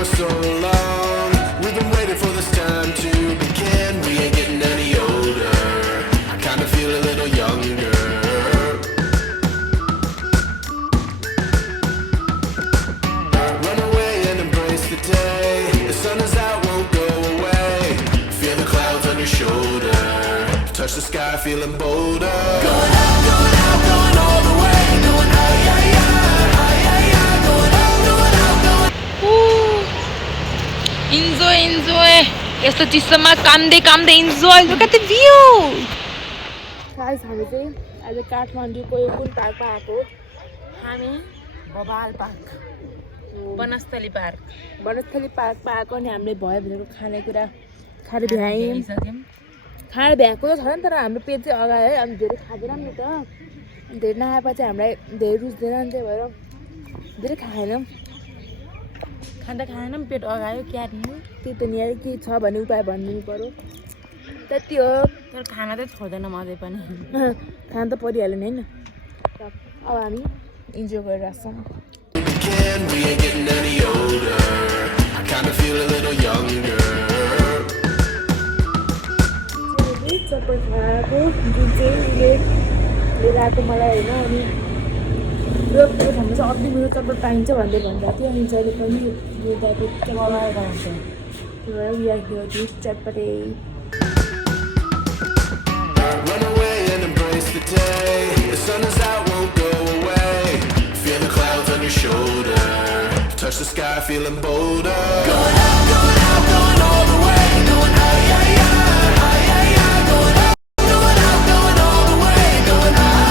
for so long. We've been waiting for this time to begin. We ain't getting any older. I kinda feel a little younger. Run away and embrace the day. The sun is out, won't go away. Feel the clouds on your shoulder. Touch the sky, feeling bolder. Going out, going out, going all the way. Going out, yeah, yeah, yeah, yeah. Going out, going out, going. Enjoy, enjoy. यस्तो चिसोमा कामदै enjoy look at the view guys हामी चाहिँ आज काठमाडौँको यो कुन पार्कमा आएको हामी बबाल पार्क वनस्थली पार्कमा आएको अनि हामीले भयो भनेको खानेकुरा खाएर भ्यायौँ खाएर भ्याएको त छैन तर हाम्रो पेट चाहिँ अगायो है अनि धेरै खाँदैनौँ नि त अनि धेरै नआएपछि हामीलाई धेरै रुच्दैन नि त्यही भएर धेरै खाएनौँ खाँदा खाएनौँ पेट अगायो क्या त्यही त नि के छ भन्ने उपाय भनिदिनु पऱ्यो त्यति हो तर खाना चाहिँ छोड्दैनौँ अझै पनि खान त परिहाल्यो नि होइन अब हामी इन्जोय गरिरहेको छौँ चप्पल खाएको जुन चाहिँ उसले लिएर आएको मलाई होइन अनि यो ठाउँमा चाहिँ अति मेरो चप्पल पाइन्छ भन्दै भन्दा थियो अनि जहिले पनि यो दाइको चलाएर हुन्छ त्यही भएर यहाँ त्यो चटपटे Run away and embrace the day. The sun is out, won't go away. Feel the clouds on your shoulder. Touch the sky, feeling bolder. Going out, going out, going all the way. Going out, yeah, yeah, yeah, yeah. Going out, going out, going all the way. Going out,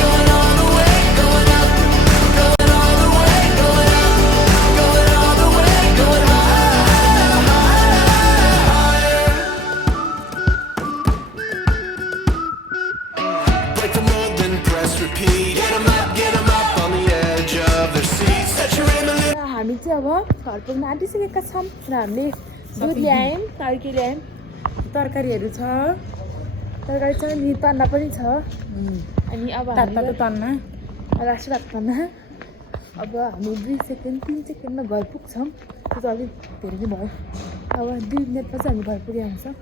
going all the way. Going out, going all the way. Going out, going all the way. Going break the mold, then press repeat. Get 'em up on the edge of their seats. Set your aim a little. हामी चाहिँ अब घर पुग्न आँटिसकेका छौँ र हामीले दुध ल्यायौँ तर्की ल्यायौँ तरकारीहरू छ तरकारी छ नि तन्ना पनि छ अनि अब हामी तन्ना राष्ट्र तन्ना अब हामी 2 सेकेन्ड 3 सेकेन्डमा घर पुग्छौँ त्यो चाहिँ अलिक धेरै नै भयो अब 2 मिनटपछि हामी घर पुगेर आउँछौँ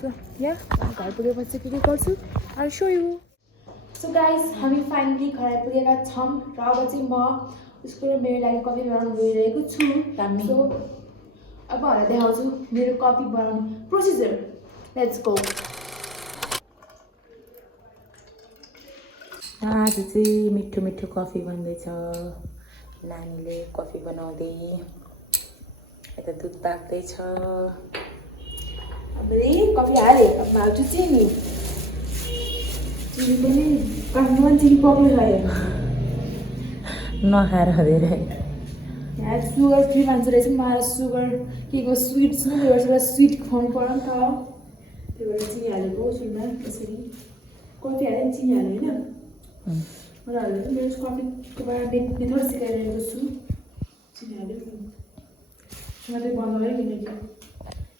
सो यहाँ घर पुगेपछि के गर्छु I so you so guys हामी फाइनली घर आइपुगेका छौँ र अब चाहिँ म उसको मेरो लागि कफी बनाउनु गइरहेको छु सो अबहरूलाई देखाउँछु मेरो कफी बनाउने प्रोसिजर लेट्स गो आज चाहिँ मिठो मिठो कफी बन्दैछ नानीले कफी बनाउँदै यता दुध पाक्दैछ हामीले कफी हालेँ अब हाल्छु चिनी चिनी पनि काट्नु पनि चिनी पक्नु खायो नखाएर धेरै यहाँ सुगर फ्री मान्छे रहेछ मलाई सुगर के को स्विट छ नि त्यही भएर स्विट खुवाउनु पर्यो नि त त्यही भएर चिनी हालेको सुनमा त्यसरी कफी हालेँ नि चिनी हाल्यो होइन मलाई मेरो कफीको बारेमा थोरै सिकाइरहेको छु चिनी हाल्यो मात्रै बनाएँ किनकि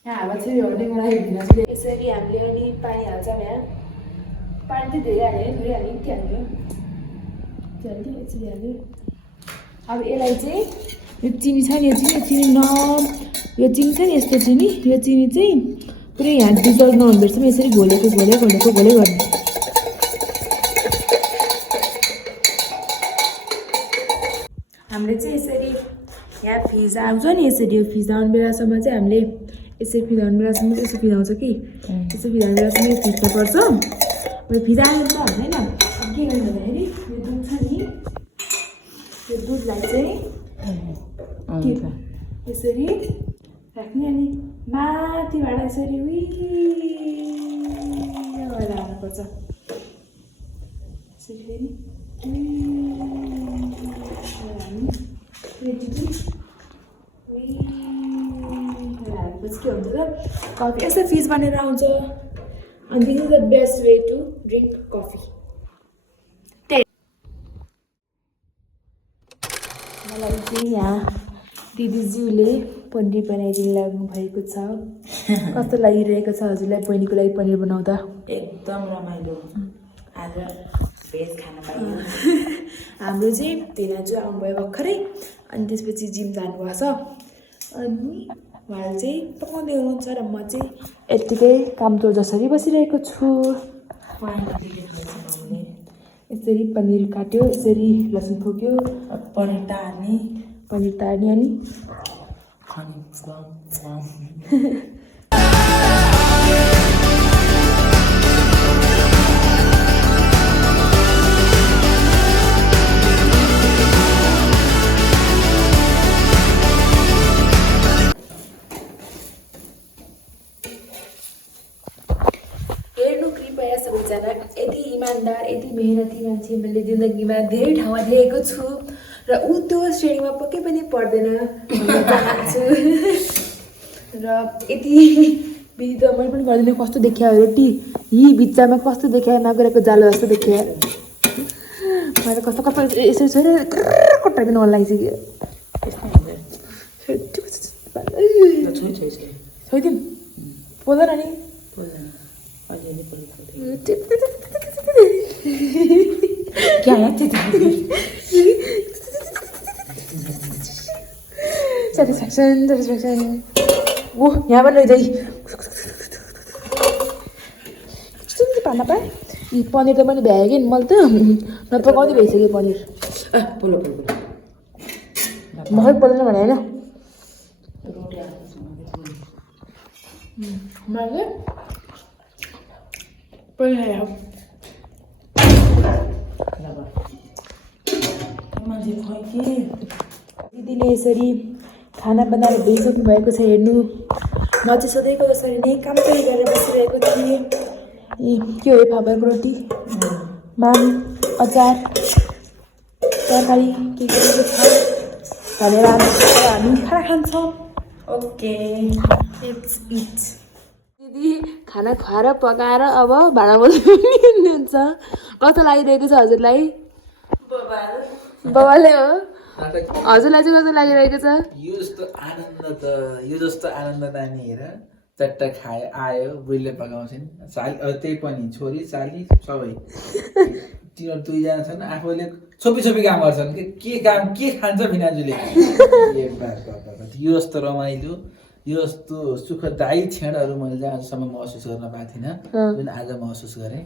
यहाँ हावा चाहिँ हाल्ने मलाई भिन्न चाहिँ यसरी हामीले अनि पानी हाल्छौँ यहाँ पानी चाहिँ धेरै हाल्यो थोरै हाल्यो यति हाल्यो यसरी हाल्यो अब यसलाई चाहिँ यो चिनी छ नि यो चिनी यो चिनी छ नि यस्तो चिनी यो चिनी चाहिँ पुरै यहाँ डिजल्भ नहुँदो रहेछ यसरी घोलेको गर्ने हामीले चाहिँ यसरी यहाँ फिजा आउँछ नि यसरी यो फिजाउने बेलासम्म चाहिँ हामीले यसरी फिजाउने बेलासम्म चाहिँ यसो फिजाउँछ कि यसो फिजाउने बेलासम्म यो फिज्नुपर्छ फिजाएर त होइन के गर्नु भन्दाखेरि यो दुध छ नि यो दुधलाई चाहिँ यसरी राख्ने अनि माथिबाट यसरी गरेर हाल्नुपर्छ यसरी फेरि हालेपछि के हुन्छ त कफी यस्तो फिज बनेर आउँछ and this is the best way to drink coffee. मलाई चाहिँ यहाँ दिदीज्यूले पनिर बनाइदिनु लाग्नु भएको छ कस्तो लागिरहेको छ हजुरलाई बहिनीको लागि पनिर बनाउँदा एकदम रमाइलो आज भेज खाना पाइयो। हाम्रो चाहिँ भेनाजु आउनुभयो भर्खरै अनि त्यसपछि जिम जानुभएको छ अनि उहाँले चाहिँ पकाउँदै हुनुहुन्छ र म चाहिँ यत्तिकै कामचोर जसरी बसिरहेको छु। यसरी पनिर काट्यो, यसरी लसुन ठोक्यो, पनिर तार्ने अनि हेर्नु कृपया सबैजना, यति इमान्दार यति मेहनती मान्छे मैले जिन्दगीमा धेरै ठाउँमा देखेको छु र ऊ त्यो श्रेणीमा पक्कै पनि पर्दैन भन्न चाहन्छु। र यति विधि त मैले पनि गर्दिनँ। कस्तो देखियो रोटी यी बिच्चामा कस्तो देखियो नगरेको जालो जस्तो देखियो। मैले कस्तो कस्तो यसरी छोडेर कट्टा पनि मन लागिसक्यो। छोइदिउँ बोल्दैन नि क्या सेटिस्फ्याक्सन ओ यहाँ पनि लैजाइ पार्न पाएँ। यी पनिर त मैले भ्याएँ कि मैले त नपकाउँदै भइसक्यो पनिर। मकै पर्दैन भने होइन मैले पहिला दिदीले यसरी खाना बनाएर भइसक्नु भएको छ। हेर्नु म चाहिँ सधैँको जसरी नै काम पनि गरेर बसिरहेको थिएँ। के हो फापरको रोटी माम अचार तरकारी के गरेको छ भनेर हामी खाना खान्छौँ। ओके इट्स दिदी खाना खुवाएर पकाएर अब भाँडा मोल्नु पनि हिँड्नुहुन्छ। कस्तो लागिरहेको छ हजुरलाई? बाबाले हो हजुरलाई चाहिँ कस्तो लागिरहेको छ? यो जस्तो आनन्द नानी हेर चट्टा खायो आयो बुढीले पकाउँछन् साली त्यही पनि छोरी साली सबै तिनीहरू दुईजना छन् आफूले छोपी काम गर्छन् के काम के खान्छ भिनाजुले यो जस्तो रमाइलो यो जस्तो सुखदायी क्षणहरू मैले चाहिँ आजसम्म महसुस गर्न पाएको थिइनँ जुन आज महसुस गरेँ।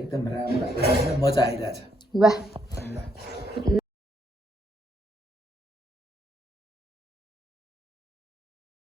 एकदम राम्रो मजा आइरहेछ। वाह।